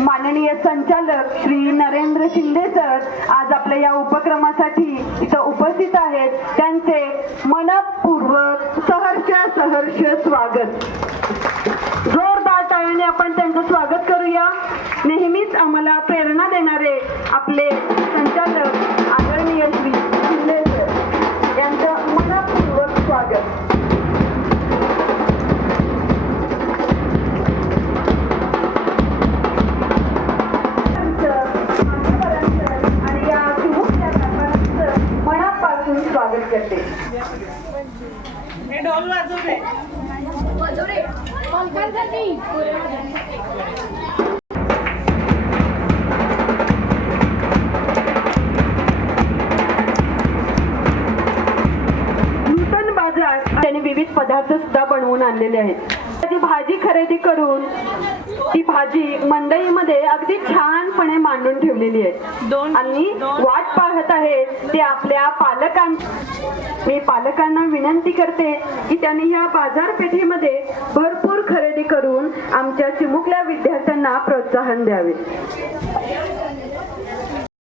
माननीय संचालक श्री नरेंद्र शिंदे सर आज आपल्या या उपक्रमासाठी इथं उपस्थित आहेत. त्यांचे मनपूर्वक सहर्ष स्वागत. जोरदार टाळ्याने आपण त्यांचं स्वागत करूया. नेहमीच आम्हाला प्रेरणा देणारे आपले संचालक आदरणीय श्री शिंदे सर यांचं मनपूर्वक स्वागत. स्वागत करते. नूतन बाजारात त्यांनी विविध पदार्थ सुद्धा बनवून आणलेले आहेत. ती भाजी खरेदी करून ती भाजी मंडईमध्ये अगदी छानपणे मांडून ठेवलेली आहे आणि वाट पाहत आहेत ते आपल्या मी पालकांना विनंती करते की त्यांनी या बाजारपेठेमध्ये भरपूर खरेदी करून आमच्या चिमुकल्या विद्यार्थ्यांना प्रोत्साहन द्यावे.